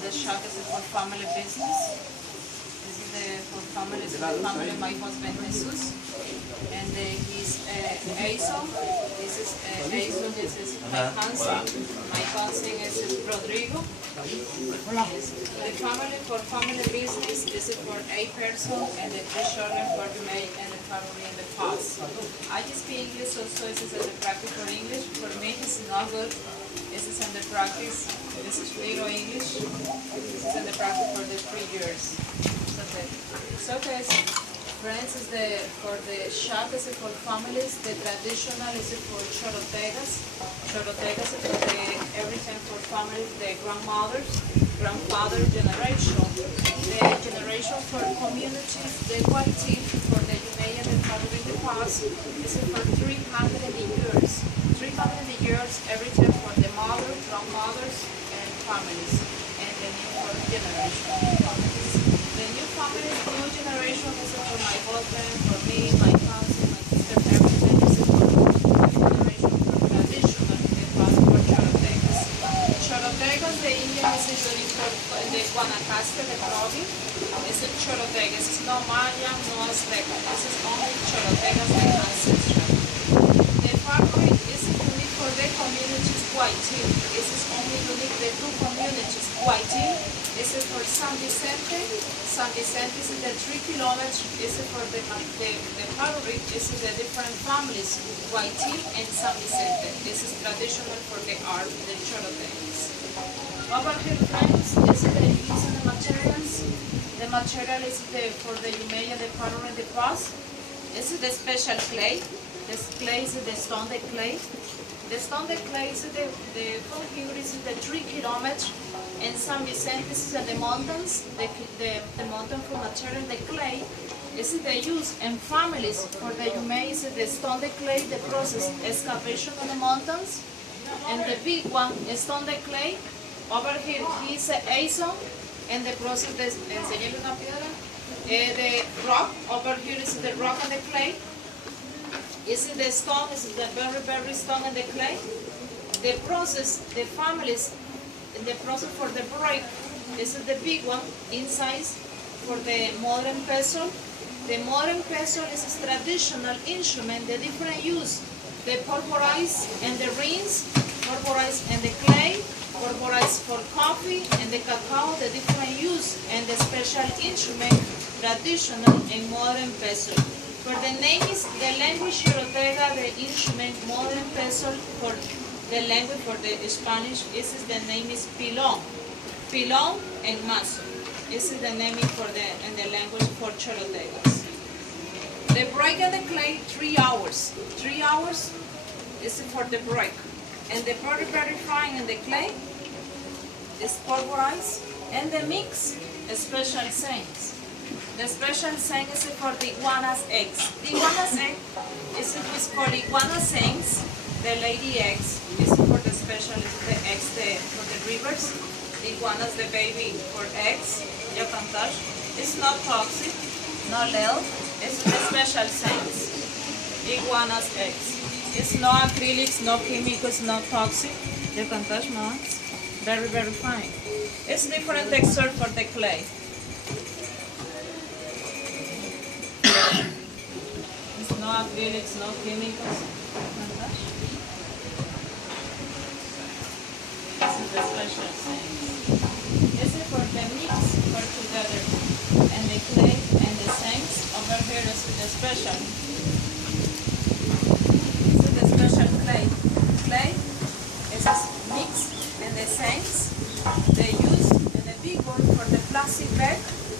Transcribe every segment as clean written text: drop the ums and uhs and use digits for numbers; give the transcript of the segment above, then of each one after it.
the shop is for family business. This is for family, my husband Jesús. And he's Aison. This is Aison, this is my cousin. My cousin is Rodrigo. The family for family business, this is for a person, and the children for the maid and the family in the past. I just speak English, so this is the practice for English. For me, it's not good. This is in the practice. This is little English. This is in the practice for the 3 years. So guys, friends, is for the shop is for families. The traditional is for chorotegas. Chorotegas is for everything for families. The grandfather generation. The generation for communities. The white team for the United and family in the past is for 300 years. 300 years, everything for the mothers, grandmothers, and families. And the new generation families. The new families, new generation is for my husband, for me, my cousin, my sister, everything is for new generation for traditional, the past for chorotegas. Chorotegas, the Indian is unique for the Guanacaste, the province. It's a chorotegas. It's no Maya, no Azteca. This is only chorotegas, the ancestral. The family is unique for the communities, white team. This is only unique the two communities, white team. This is for San Vicente. San Vicente is the 3 kilometers. This is for the parish. This is the different families, white team and San Vicente. This is traditional for the art, the chorotegas. Over here, friends, this is the use of the materials. The material is for the Yumea, the powder and the past. This is the special clay. This clay is the stone the clay. The stone the clay is the from here is the 3 kilometers. And San Vicente is the mountains. The mountain for material, the clay. This is the use in families for the Yumea is the stone the clay. The process excavation on the mountains. And the big one is stone the clay. Over here, he's Aison, and the process de enseñaron una piedra. The rock, over here is the rock and the clay. Is the stone, is the very stone and the clay. The process, the families, the process for the break, this is the big one, inside for the modern pestle. The modern pestle is a traditional instrument, the different use. The pulverize and the rinse, pulverize and the clay, pulverize for coffee and the cacao, the different use, and the special instrument, traditional and modern pestle. For the name is the language chorotega, the instrument modern pestle. For the language for the Spanish, this is the name is pilon, pilon and mazo. This is the name for the language for chorotegas. The break of the clay 3 hours. 3 hours is for the break. And the very fine in the clay is pulverized, and the mix special saints. The special saint is for the iguana's eggs. The iguana's egg is for the iguana saints. The lady eggs is for the special, the eggs for the rivers. The iguanas, the baby for eggs. You can touch. It's not toxic, no lead. It's the special saints. Iguana's eggs. It's no acrylics, no chemicals, no toxic. You can touch marks. Very fine. It's different texture for the clay. It's no acrylics, no chemicals. You can touch. This is the special saints. This is for the mix for together. And the clay and the saints. Over here is the special. Special clay. Clay is mixed and the saints they use in the big one for the plastic bag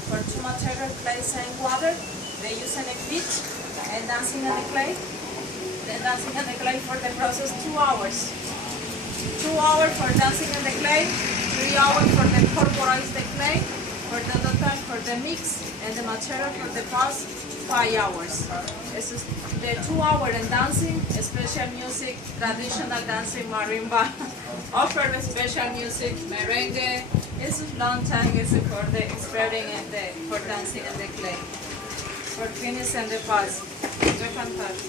for two material clay and water. They use in a pit and dancing on the clay. Then dancing on the clay for the process 2 hours. 2 hours for dancing on the clay, 3 hours for the pulverize the clay, for the other time for the mix and the material for the past 5 hours. This is the 2 hour in dancing, special music, traditional dancing, marimba, offer special music, merengue. It's a long time it's for the spreading and for dancing in the clay. For finish and the past. You can touch.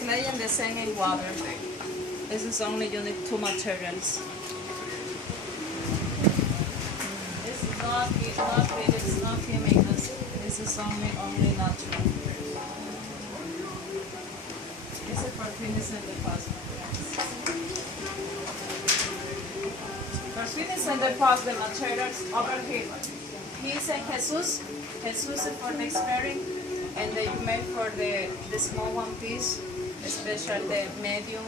Clay and the same in water. This is only unique 2 materials. acrylics, no chemicals. This is only natural. This is for finishing the past. For finishing the past, the materials over here. He's and Jesus. Jesus is for the expiring, and then you make for the small one piece, especially the medium.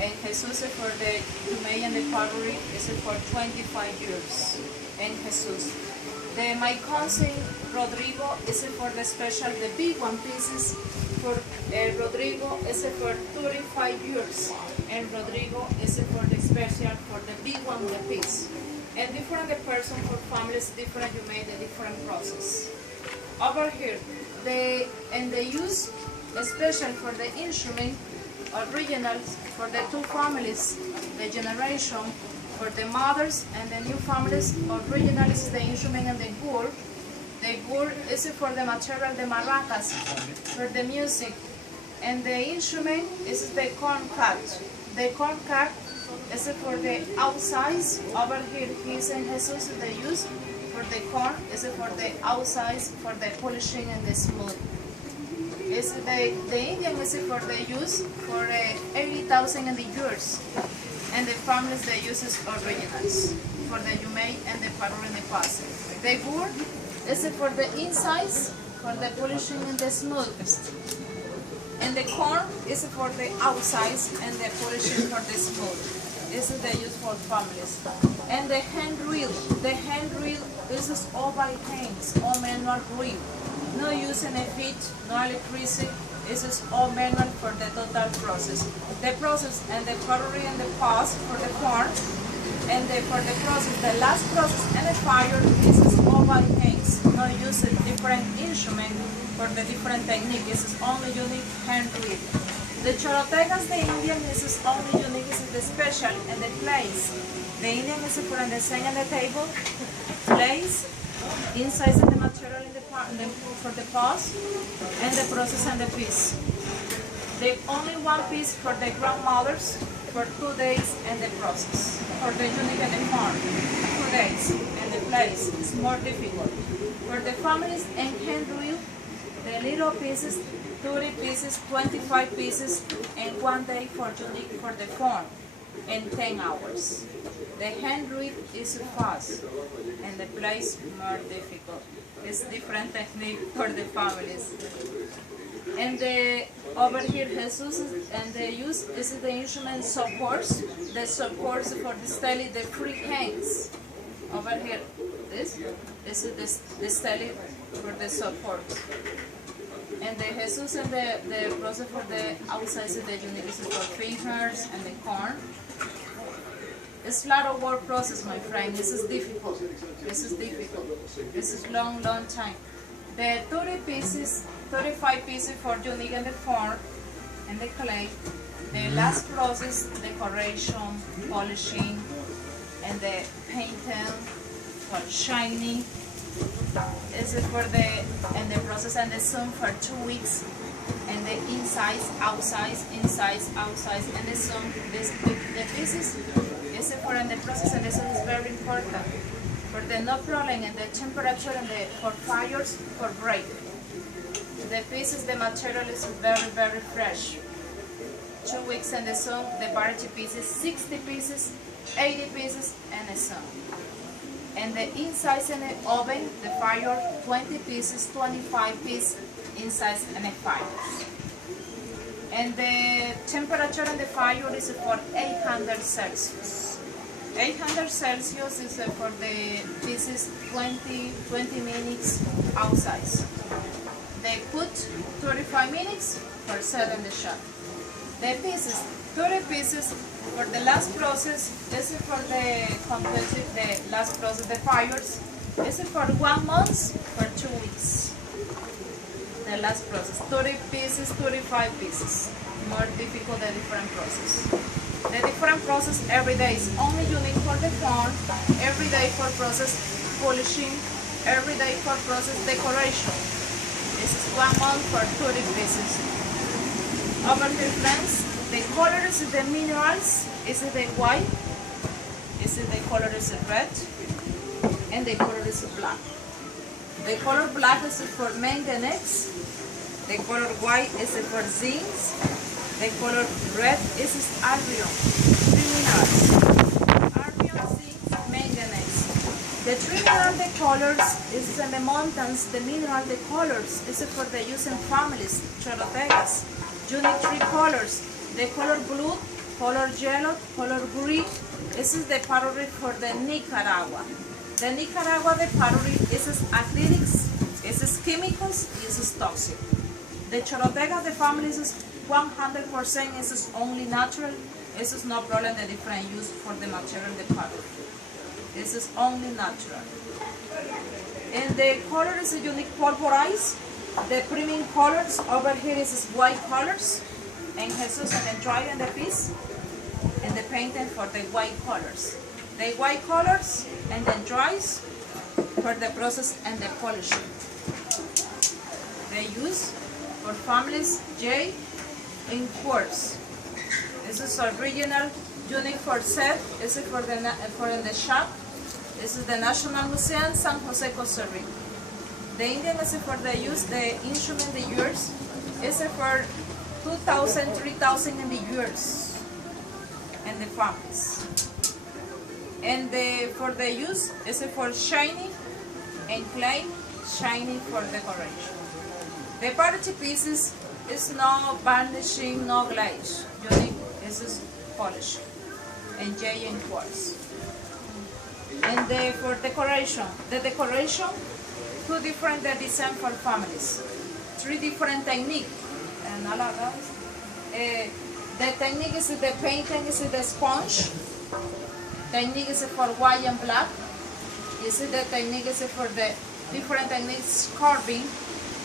And Jesus is for the Jumei and the pottery is for 25 years. And Jesus. My cousin Rodrigo is for the special, the big one pieces. For Rodrigo is for 35 years. And Rodrigo is for the special, for the big one, the piece. And different the person for families, different you made a different process. Over here, they use especially for the instrument originals for the two families, the generation for the mothers and the new families. Original is the instrument and the gur. The gur is for the material, the maracas, for the music. And the instrument is the corn cut. The corn cut is for the outside. Over here, he's and Jesus, they use for the corn, is for the outside, for the polishing and the smooth. Is the Indian is for the use for 80,000 years, and the families they use is originals for the Jumei and the Paru and the Past. The gur is for the insides, for the polishing and the smoothest, and the corn is for the outsides and the polishing for the smooth. This is the use for families. And the hand reel this is all by hands, all manual reel. No using a feet, no electricity. This is all manual for the total process. The process and the pottery and the past for the corn, and for the process, the last process and the fire, this is all by hands. No using different instrument for the different technique. This is only unique hand reel. The chorotegas, the Indian, this is only unique. This is the special and the place. The Indian is for the sign on the table, place, inside the material in the for the past, and the process and the piece. The only one piece for the grandmothers for 2 days and the process. For the unique and the farm, 2 days, and the place is more difficult. For the families and hand reel, the little pieces, 30 pieces, 25 pieces, and 1 day for unique for the farm, and 10 hours. The hand reel is fast, and the place more difficult. It's different technique for the families. And over here, Jesus, and the use is the instrument supports. The supports for the stele, the free hands. Over here, this is the stele for the support. And the Jesus and the process for the outside, the unique is for fingers and the corn. It's a lot of work process, my friend. This is difficult. This is difficult. This is long time. The 30 pieces, 35 pieces for unique and the form and the clay. The last process, decoration, polishing, and the painting, for shining. Is it for the process and the sun for 2 weeks, and the inside, outside, inside, outside, and the sun. The pieces is for the process and the sun is very important for the no problem and the temperature and the for fires for break. The pieces, the material is very fresh. 2 weeks in the sun, the variety pieces, 60 pieces, 80 pieces, and the sun. And the inside in the oven, the fire, 20 pieces, 25 pieces, inside and the fire. And the temperature in the fire is for 800 Celsius. 800 Celsius is for the pieces 20 minutes outside. They put 35 minutes for setting the shot. The pieces, 30 pieces for the last process. This is for the last process, the fires. This is for 1 month, for 2 weeks. The last process, 30 pieces, 35 pieces. More difficult, the different process. The different process every day is only unique for the corn, every day for process polishing, every day for process decoration. This is 1 month for 30 pieces. Over here, friends, the colors, the minerals, is it the white, is it the color is red, and the color is black. The color black is for manganese, the color white is for zinc, the color red is iron, 3 minerals, iron, zinc, manganese. The 3 mineral, the colors is in the mountains, the mineral, the colors is for the use in families, chorotegas, unique 3 colors, the color blue, color yellow, color green. This is the pottery for the Nicaragua. The Nicaragua, the pottery is acrylics, is chemicals, is toxic. The chorotega, the family is 100% is only natural. This is no problem the different use for the material, the pottery. This is only natural. And the color is a unique pulverized. The premium colors over here is white colors. And Jesus and then dry in the piece. And the painting for the white colors. The white colors and then dries for the process and the polishing. They use for families J in quartz. This is original, unique for set. This is for in the shop. This is the National Museum, San Jose, Costa Rica. The Indian is for the use, the instrument, the years, is for 2,000, 3,000 in the years, and the families. And for the use, is for shiny and clay, shiny for decoration. The party pieces is no varnishing, no glaze. Unique, this is polishing, and J in quartz. And for decoration, the decoration, 2 different design for families, 3 different technique. And the technique is the painting is the sponge. Technique is for white and black. You see the technique is for the different techniques carving.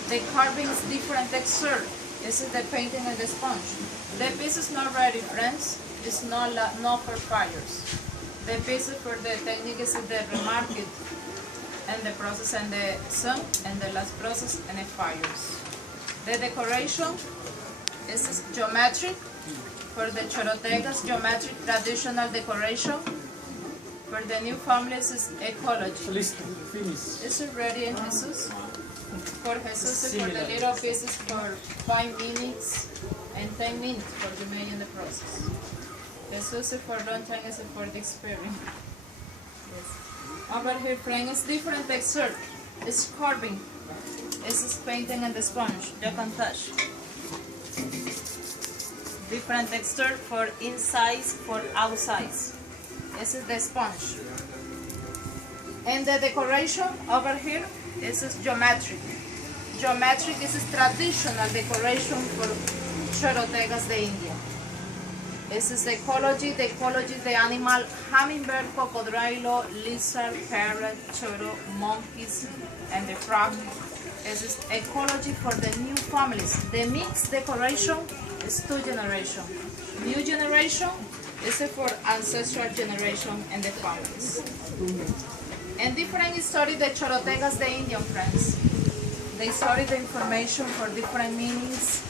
The carving is different texture. This is the painting and the sponge. The piece is not ready, friends. It's not for fires. The piece for the technique is the remarket and the process and the sun and the last process and the fires. The decoration is geometric for the chorotegas, geometric traditional decoration. For the new families is ecology. Listo, finish. Is it ready in Jesus? For Jesus, for the little pieces for 5 minutes and 10 minutes for the main in the process. Jesus for long time is for the experience. Yes. Over here, friend, is different texture. It's carving. It's painting and the sponge. You can touch. Different texture for inside, for outside. This is the sponge. And the decoration over here is geometric. Geometric is traditional decoration for chorotegas de India. This is the ecology, the animal, hummingbird, cocodrilo, lizard, parrot, choro, monkeys, and the frog. This is ecology for the new families. The mixed decoration is 2 generations. New generation is for ancestral generation and the families. And different story the chorotegas, the Indian friends. They study the information for different meanings.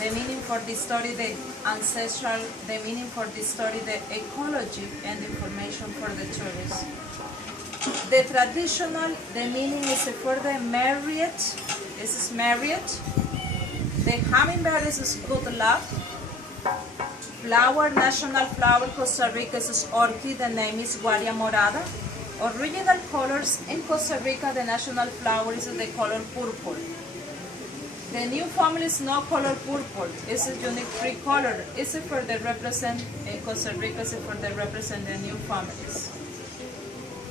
The meaning for the story, the ancestral, the meaning for the story, the ecology, and the information for the tourists. The traditional, the meaning is for the married. This is married. The hummingbird is good luck. Flower, national flower, Costa Rica is orchid, the name is Guaria Morada. Original colors in Costa Rica, the national flower is the color purple. The new family is no color purple. It's a unique 3 color. It's for the represent Costa Rica. It's for the represent the new families.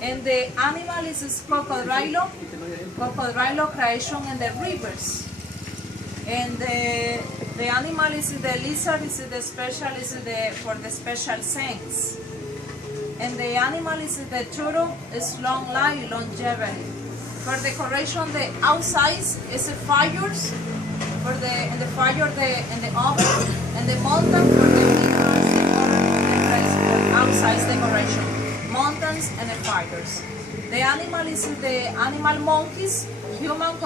And the animal is cocodrilo. Cocodrilo creation in the rivers. And the animal is the lizard. Is the special. Is the for the special sense. And the animal is the choro. Is long life, longevity. For decoration, the outside is the fires. For the fire, in the oven, and the mountain for the minerals, the color, the place for outside decoration. Mountains and the fires. The animal is the animal monkeys, human